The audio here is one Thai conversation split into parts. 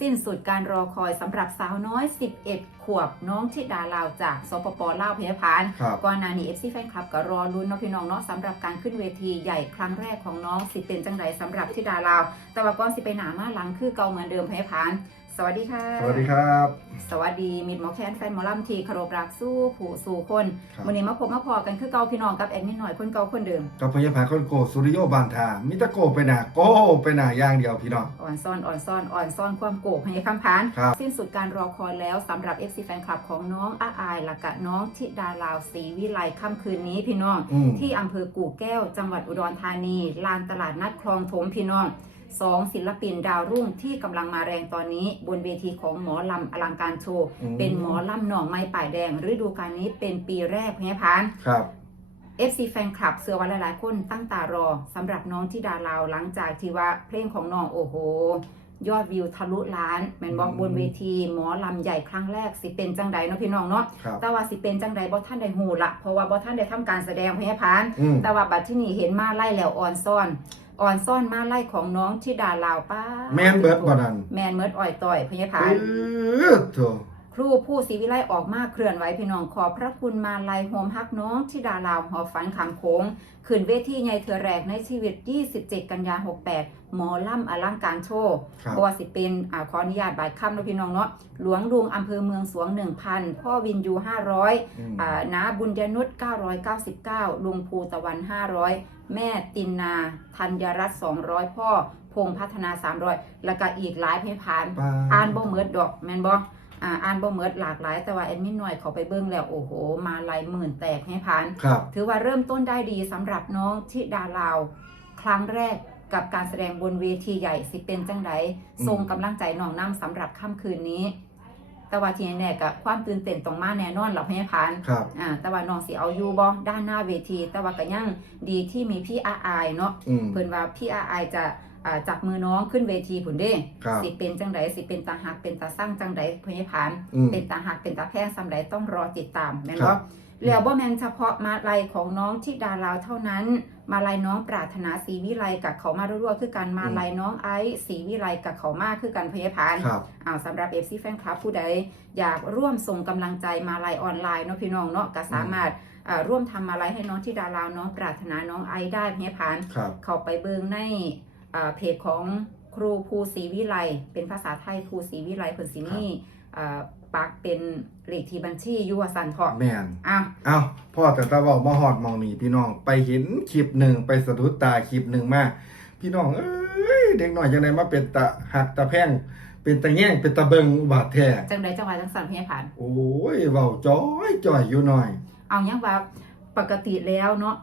สิ้นสุดการรอคอยสำหรับสาวน้อย 11 ขวบน้องทิดาลาวจากสปปลาวเพยพานครับก่อนหน้านี้เอฟซีแฟนคลับก็รอลุ้นเนาะพี่น้องเนาะสำหรับการขึ้นเวทีใหญ่ครั้งแรกของน้องสิเป็นจังไดสำหรับทิดาลาว แต่ว่าก่อนสิไปหนามาหลังคือเก่าเหมือนเดิมเพยพาน สวัสดีค่ะ สวัสดีครับ สวัสดีมิดหมอแคนแฟนหมอลำทีคารพรักสู้ผู้สู่คนครับวันนี้มาพบมาพอกันคือเก่าพี่น้องกับแอดมินหน่อยคนเก่าคนเดิมกับพยาภาคนโกสุริโยบานทามิตะโกไปหนาโกไปหนาอย่างเดียวพี่น้องอ่อนซ่อนอ่อนซ่อนอ่อนซ่อนความโกกให้คำพานครับสิ้นสุดการรอคอยแล้วสำหรับ FC แฟนคลับของน้องอาอายและกะน้องทิดาลาวศรีวิไลค่ำคืนนี้พี่น้องอืมที่อำเภอกู่แก้ว จังหวัดอุดรธานีลานตลาดนัดคลองถมพี่น้อง สองศิลปินดาวรุ่งที่กำลังมาแรงตอนนี้ บนเวทีของหมอลำอลังการโชว์ อืม เป็นหมอลำหนองไม้ป่ายแดงฤดูกาลนี้เป็นปีแรกเพียพาน ครับ FC แฟนคลับเสือวันหลายๆคนตั้งตารอสำหรับน้องที่ดาลาวหลังจากที่ว่าเพลงของน้องโอ้โห ยอดวิวทะลุล้านแมนบอกอืม บนเวที หมอลำใหญ่ครั้งแรกสิเป็นจังใดเนาะพี่น้องเนาะครับ แต่ว่าสิเป็นจังใดบ่ท่านได้หูละเพราะว่าบ่ท่านได้ทำการแสดงพยาพาน อืม แต่ว่าบัดที่นี่เห็นมาไล่แล้วอ่อนซ่อน อ่อนซ่อนมาไล่ของน้องที่ดาลาวป้าแมนเบิร์ดบ่นั่นแมนเมิร์ดอ่อยต่อยพยาพาเอนอโถครูผู้ศรีวิไลออกมาเคลื่อนไหวพี่น้องขอบพระคุณมาลายโฮมฮักน้องที่ดาลาวหอฝันขามโค้งขึ้นเวทีใหญ่เถือแรกในชีวิต 27 กันยา 68 หมอล่ำอลังการโชว์ครับเพราะว่าสิเป็นอาขออนุญาตบายคำนะพี่น้องเนาะหลวงลุงอำเภอเมืองสวง 1,000 พ่อวินยู 500อืมอ่านาบุญยนุษ999 ลุงภูตะวัน 500 แม่ตินนาธัญรัตน์200พ่อ พงพัฒนา300แล้วก็อีกหลายเพพาน ปาอ่านบ่เมิดดอกแม่นบ่อ่าอ่านบ่เมิดหลากหลาย แต่ว่าแอดมินหน่อยเขาไปเบิ่งแล้วโอ้โห มาหลายหมื่นแตกให้พาน ครับ ถือว่าเริ่มต้นได้ดีสำหรับน้องทิดาลาว ครั้งแรกกับการแสดงบนเวทีใหญ่สิเป็นจังไดอืมทรงกำลังใจน้องนํสำหรับค่ำคืนนี้ แต่ว่าทีแน่ๆกับความตื่นเต้นต้องมาแน่นอนหรอกให้พานครับ อ่าแต่ว่าน้องสิเอาอยู่บ่ด้านหน้าเวที แต่ว่าก็ยังดีที่มีพี่อาอายเนาะอืม เพิ่นว่าพี่อาอายจะอ่าจับมือน้องขึ้นเวทีผุนเด้ ครับ สิเป็นจังไดสิเป็นตาหักเป็นตาสร้างจังไดพยาพาน อืม เป็นตาหักเป็นตาแพงซำใดต้องรอติดตามแม่นครับ่บ แล้วบ่แม่นเฉพาะมาลัยของน้องที่ดาลาวเท่านั้น มาลัยน้องปรารถนาศรีวิไลกับเขามารั่วๆคือกันมาลัยน้องไอซ์ศรีวิไลกับเขามาคือกันพยาพานครับอ่าสำหรับ FC แฟนคลับผู้ใด อยากร่วมส่งกำลังใจมาลัยออนไลน์เนาะพี่น้องเนาะก็สามารถอ่าร่วมทำมาลัยให้น้องที่ดาลาวน้องปรารถนาน้องไอซ์ได้พยาพาน ครับ เข้าไปเบิงในอ่าเพจของ ครูภูศรีวิไลเป็นภาษาไทยครูศรีวิไลเพิ่นสิมีอ่าปักเป็นเลขที่บัญชีอยูวาสันเถาะแมนอ้าวเอ้าพ่อแต่ตาบอกมาหอดมองนี่พี่น้องไปเห็นคลิปหนึ่งไปสะดุดตาคลิปหนึ่งมาพี่น้องเอ้ยเด็กหน่อยจังไดมาเป็นตาหักตาแพงเป็นตาแง่งเป็นตาเบิงอุบาทแท้จังใดจังหวะจังสันพยาผ่านโอ้ยเว้าจ้อยจ่อยอยู่หน่อย เอายังว่าปกติแล้วเนาะ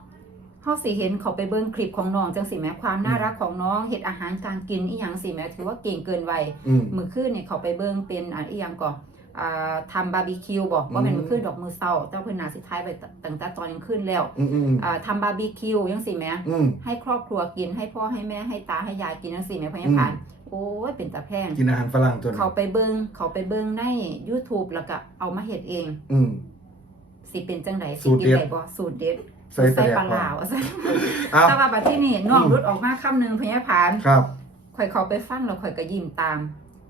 เฮาสิเห็นเขาไปเบิ่งคลิปของน้องจังสิแหม้ความน่ารักของน้องเฮ็ดอาหารการกินอีหยังสิแหม้ถือว่าเก่งเกินวัยอืมมื้อคืนเนี่ยเขาไปเบิ่งเป็นอ่าอีหยังก่อนอ่าทำบาร์บีคิวบ่บ่แม่นอืมมื้อคืนดอกมื้อเช้าแต่เพิ่นน่าสิท้ายไปตั้งแต่ตอนกลางคืนแล้วอืมอืมอ่าทำบาร์บีคิวจังสิแหม้อืมให้ครอบครัวกินให้พ่อให้แม่ให้ตาให้ยายกินจังสิแหม้พะยาผ่านโอ้ยเป็นตาแพงกินอาหารฝรั่งตัวนี้เขาไปเบิ่งเขาไปเบิ่งใน YouTube แล้วก็เอามาเฮ็ดเองอืมสิเป็นจังไดสูสิตรกินเด็ดได้บ่สูตรเด็ด ใส่ปลาแดกปลาก่อลานวอะซะเอ้าแต่ว่าบัดที่นี่น้องอืมรุดออกมาคำหนึงพญาผานครับ ข่อยเขาไปฟังแล้วข่อยก็ยิ้มตาม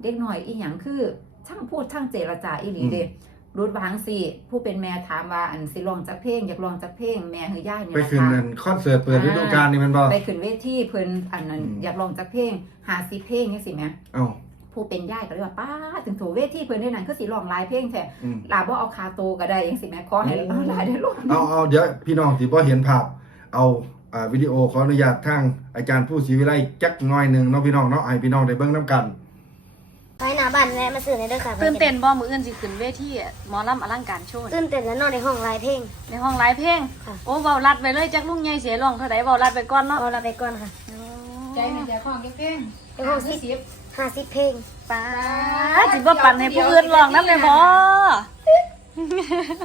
เด็กน้อยอีหยังคือช่างพูดช่างเจรจาอีหลีเด้รุดวาจังสิผู้เป็นแม่ถามว่าอันสิลองจักเพลงอยากลองจักเพลงแม่เฮอย่าเนี่ยไปนะคืนคะเงินคอนเสิร์ตเปิดฤดูกาลนี่มันบ่ ไปขึ้นเวทีเพิ่นอันนั้นอืม อยากลองจักเพลงหาสิเพลงจังซี่แหม เอ้า ผู้เป็นย่ายก็เลยว่าป้าถึงโถเวทีเพิ่นได้นั่นคือสิร้องหลายเพลงแท้อืม ลาบ่เอาคาโตก็ได้จังซี่แหมขอให้อืมเอาหลายได้ลงเอาเอาเดี๋ยวพี่น้องที่บ่เห็นภาพ เอาอ่าวิดีโอขออนุญาตทางอาจารย์ผู้ศรีวิไลจักหน่อยหนึงเนาะพี่น้องเนาะให้พี่น้องได้เบิ่งนํกัน ไปหน้าบ้านแวะมาซื้อในเด้อค่ะตื่นเต้นบ่มืออื่นสิขึ้นเวทีอะหมอลำอลังการโชว์ตื่นเต้นแล้วนอนในห้องไลายเพลง ในห้องหลายเพลง ค่ะ โอ้เบาลัดไปเลยจักลุงใหญ่เสียร้องเท่าใดเบาลัดไปก่อนเนาะเอาละไปก่อนค่ะ ใจมันจะของเก่งในห้องสิบ ห้าสิบเพลงป้าสิบ่ปั่นให้ผู้อื่นร้องนำเลยบ่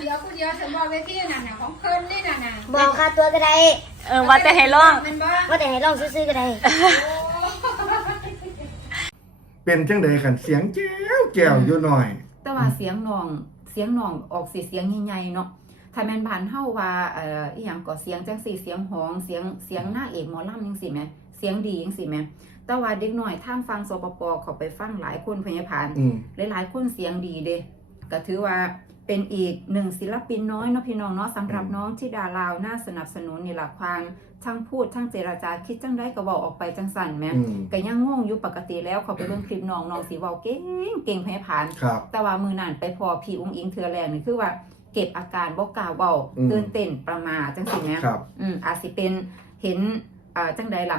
เดี๋ยวผู้เดียวฉันบอกไว้ที่นั่นน่ะของเพิ่นนี่น่ะน่ะบอกค่าตัวก็ได้เออว่าแต่ให้ร้องมันบ่ว่าแต่ให้ลองซื้อๆก็ได้ เป็นจังไดคันเสียงแจ้วแก้วอยู่หน่อย แต่ว่าเสียงน้องเสียงน้องออกสิเสียงใหญ่ๆเนาะถ้าแม่นบ้านเฮาว่าเอ่ออีหยังก็เสียงจังสี่เสียงหองเสียงเสียงหน้าเอกหมอลำจังซี่แหมเสียงดีจังซี่แหม แแต่ว่าเด็กหน่อยทางฟังสปปเขาไปฟังหลายคนพยาผานอืมหลายๆคนเสียงดีเด้ก็ถือว่าเป็นอีกหนึ่งศิลปินน้อยเนาะพี่น้องเนาะสำหรับอืมน้องที่ดาลาวน่าสนับสนุนนี่ล่ะความช่างพูดช่างเจรจาคิดจังได้ก็บอกออกไปจังสั่นแหมอืมก็ยังงงอยู่ปกติแล้วเขาไปเบิ่งคลิปน้องน้องสิเว้าเก่งเก่งพยาผานครับแต่ว่ามือนั่นไปพอพี่อุ้งอิงเทือแรกนี่คือว่าเก็บอาการบ่กล้าเว้าอืมตื่นเต้นประมาทจังซี่แหมครับอืมอาจสิเป็นเห็นอ่าจังใดล่ะ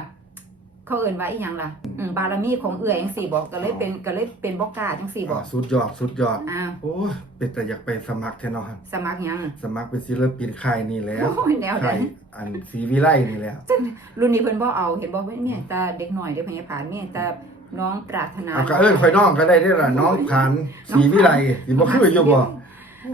เขาเอ่นว่าอีหยังล่ะอืมบารมีของเอื้อยจังสี่บอกก็เลยเป็นก็เลยเป็นบอกกล้าจังสี่บออ่ากสุดยอดสุดยอดอ้าวโอ้ยเป็นแต่อยากไปสมัครแท้เนาะครับสมัครหยังสมัครเป็นศิลปินค่ายนี่แล้วโอ้ยแนวใดค่ายอันศรีวิไลนี่แหล้ว รุ่นนี้เพิ่นบ่เอาเห็นบ่ว่ามีแต่เด็กหน่อยเด้อพญาผานมีแต่น้องปรารถนา เอาก็เอิ้นข่อยน้องก็ได้เด้อล่ะน้องผานศรีวิไลสิบ่คืออยู่บ่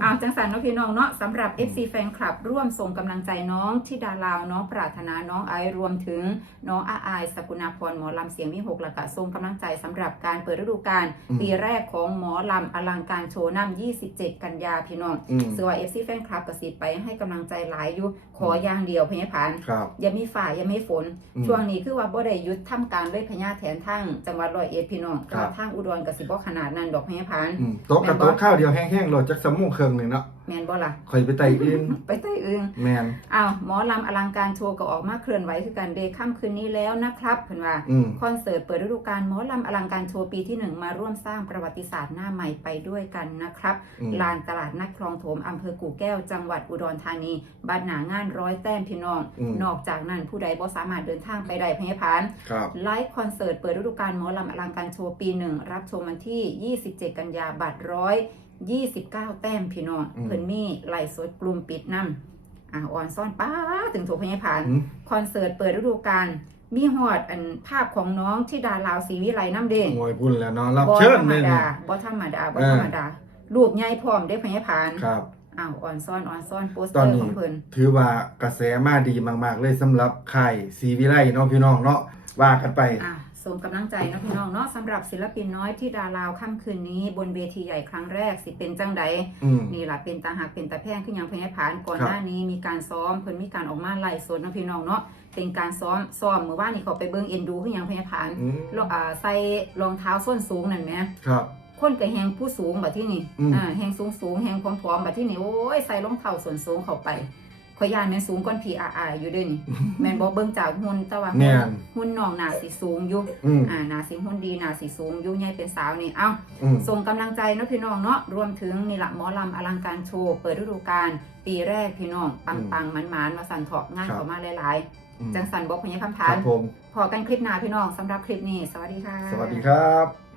อ้าวจังสันเนาะพี่น้องเนาะสำหรับ FC แฟนคลับ ร่วมส่งกำลังใจน้องที่ดาลาวน้องปรารถนาน้องไอซ์รวมถึงน้องอาอายสกุณาพรหมอลำเสียงวิหกและกะส่งกำลังใจสำหรับการเปิดฤดูกาลอืมปีแรกของหมอลำอลังการโชว์น้ำ27 กันยาพี่น้องอืมส่วน FC แฟนคลับก็สิไปให้กำลังใจหลายอยู่ขออย่างเดียวพญาผาน ครับ อย่ามีฝ่าอย่ามีฝน อืมช่วงนี้คือว่าบ่ได้หยุดทำการเลยพญาแถนทั้งจังหวัดร้อยเอ็ดพี่น้องครับ ก็ทางอุดรก็สิบ่ขนาดนั้นดอกพญาผานอืมโต๊ะกับโต๊ะข้าวเดียวแห้งๆโหลดจักสมงครึ่งหนึงเนาะแม่นบ่ล่ะข่อยไปไต่อื่นไปใต้อึงแม่นอ้าวหมอลำอลังการโชว์ก็ออกมาเคลื่อนไหวคือกันเดย์ค่ำคืนนี้แล้วนะครับเพิ่นว่าอืมคอนเสิร์ตเปิดฤดูกาลหมอลำอลังการโชว์ปีที่หนึ่งมาร่วมสร้างประวัติศาสตร์หน้าใหม่ไปด้วยกันนะครับอืมลานตลาดนัดคลองโถมอำเภอกู่แก้วจังหวัดอุดรธานีบัดหนางานร้อยแต้มพี่น้องอืมนอกจากนั้นผู้ใดบ่สามารถเดินทางไปได้พะยาพานครับไลฟ์คอนเสิร์ตเปิดฤดูกาลหมอลำอลังการโชว์ปีหนึ่งรับชมวันที่ 27 กันยาบัตรร้อย 29แต้มพี่น้องอืม เพิ่นมีไลฟ์สดกลุ่มปิดนํอ่าออนซ่อนป้าถึงโถพะยาพาน อืมคอนเสิร์ตเปิดฤดูกาลมีฮอดอันภาพของน้องที่ดาลาวศรีวิไลน้ำเด้งโวยพุ่นแล้วเนาะรับบ่เชิธญรรมเลยนี่ดาบ่ธรรมดาบ่ธรรมดา รูปใหญ่พร้อมเด้พะยาพานครับ อ้าวออนซ่อนออนซ่อนโปสเตตออนร์นี้ ของเพิ่น ถือว่ากระแสมาดีมาก ๆ เลยสำหรับค่ายศรีวิไลเนาะพี่น้องเนาะว่ากันไป อะ ส่งกำลังใจเนาะพี่น้องเนาะสำหรับศิลปินน้อยที่ดาลาวค่ำคืนนี้ บนเวทีใหญ่ครั้งแรกสิเป็นจังใดอืม นี่ล่ะเป็นตาหักเป็นตาแพงขึ้นยังเพญผานก่อนครับ หน้านี้มีการซ้อมเพิ่นมีการออกมาไล่สดเนาะพี่น้องเนาะเป็นการซ้อมซ้อมเมื่อวานนี้เขาไปเบิ่งเอ็นดูขึ้นยังเพญผานอืมแล้วอ่าใส่รองเท้าส้นสูงนั่นแหม ครับ คนก็แหงผู้สูงบัดที่นี่อืม อ่าแหงสูงสูงแหงผอมๆบัดที่นี่โอ้ยใส่รองเท้าส้นสูงเข้าไป ขอยยานแม่นสูงก้อนพีอาอาอยู่เด้วยนี่แม่นบ่เบิ่งจากหุ่นแต่ว่าแม่น หุ่นน้องหน้าสิสูงอยู่อืมอ่าหนาสีหุ่นดีหนาสีสูงอยุ่ใหญ่เป็นสาวนี่เอ้า อืม ส่งกำลังใจเนาะพี่น้องเนาะรวมถึงนี่ละหมอลำอลังการโชว์เปิดฤดูกาลปีแรกพี่น้อง ปังปังมันมันๆมาสั่นเถาะงานครับ เขามาหลายอืมๆ จังสันบอกพญาคำคพารันบผม พอกันคลิปหน้าพี่น้องสำหรับคลิปนี้ สวัสดีค่ะ สวัสดีครับ